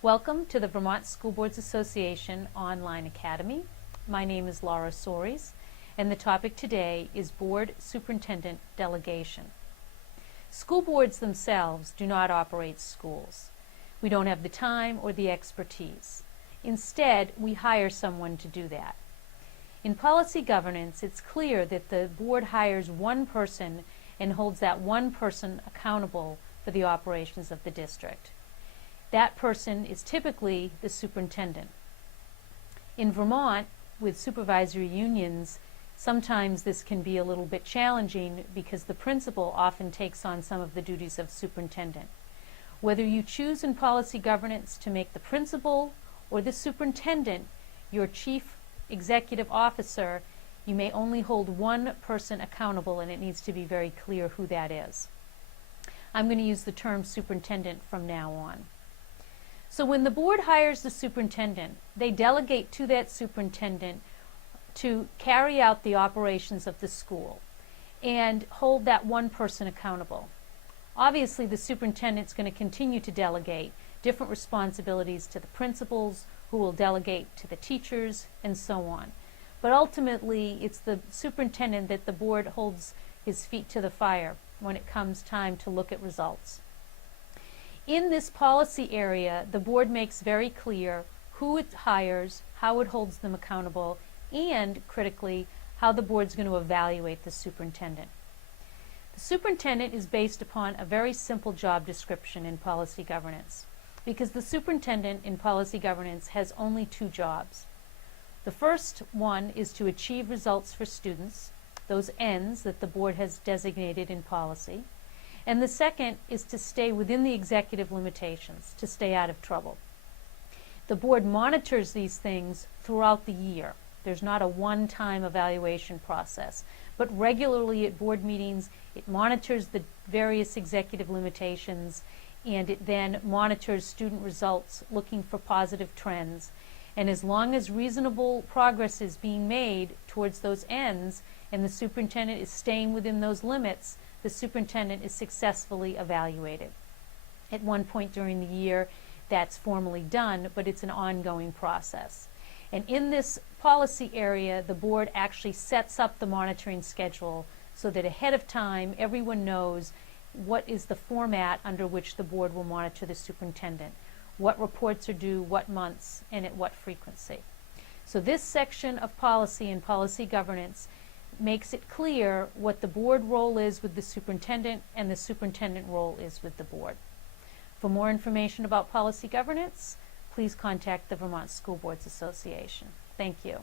Welcome to the Vermont School Boards Association Online Academy. My name is Laura Soares, and the topic today is Board Superintendent Delegation. School boards themselves do not operate schools. We don't have the time or the expertise. Instead, we hire someone to do that. In policy governance, it's clear that the board hires one person and holds that one person accountable for the operations of the district. That person is typically the superintendent. In Vermont, with supervisory unions, sometimes this can be a little bit challenging because the principal often takes on some of the duties of superintendent. Whether you choose in policy governance to make the principal or the superintendent your chief executive officer, you may only hold one person accountable, and it needs to be very clear who that is. I'm going to use the term superintendent from now on. So when the board hires the superintendent, they delegate to that superintendent to carry out the operations of the school and hold that one person accountable. Obviously, the superintendent is going to continue to delegate different responsibilities to the principals, who will delegate to the teachers, and so on. But ultimately, it's the superintendent that the board holds his feet to the fire when it comes time to look at results. In this policy area, the board makes very clear who it hires, how it holds them accountable, and, critically, how the board's going to evaluate the superintendent. The superintendent is based upon a very simple job description in policy governance, because the superintendent in policy governance has only two jobs. The first one is to achieve results for students, those ends that the board has designated in policy. And the second is to stay within the executive limitations, to stay out of trouble. The board monitors these things throughout the year. There's not a one-time evaluation process, but regularly at board meetings, it monitors the various executive limitations, and it then monitors student results, looking for positive trends. And as long as reasonable progress is being made towards those ends, and the superintendent is staying within those limits, the superintendent is successfully evaluated. At one point during the year, that's formally done, but it's an ongoing process. And in this policy area, the board actually sets up the monitoring schedule so that ahead of time, everyone knows what is the format under which the board will monitor the superintendent, what reports are due, what months, and at what frequency. So this section of policy and policy governance makes it clear what the board role is with the superintendent and the superintendent role is with the board. For more information about policy governance, please contact the Vermont School Boards Association. Thank you.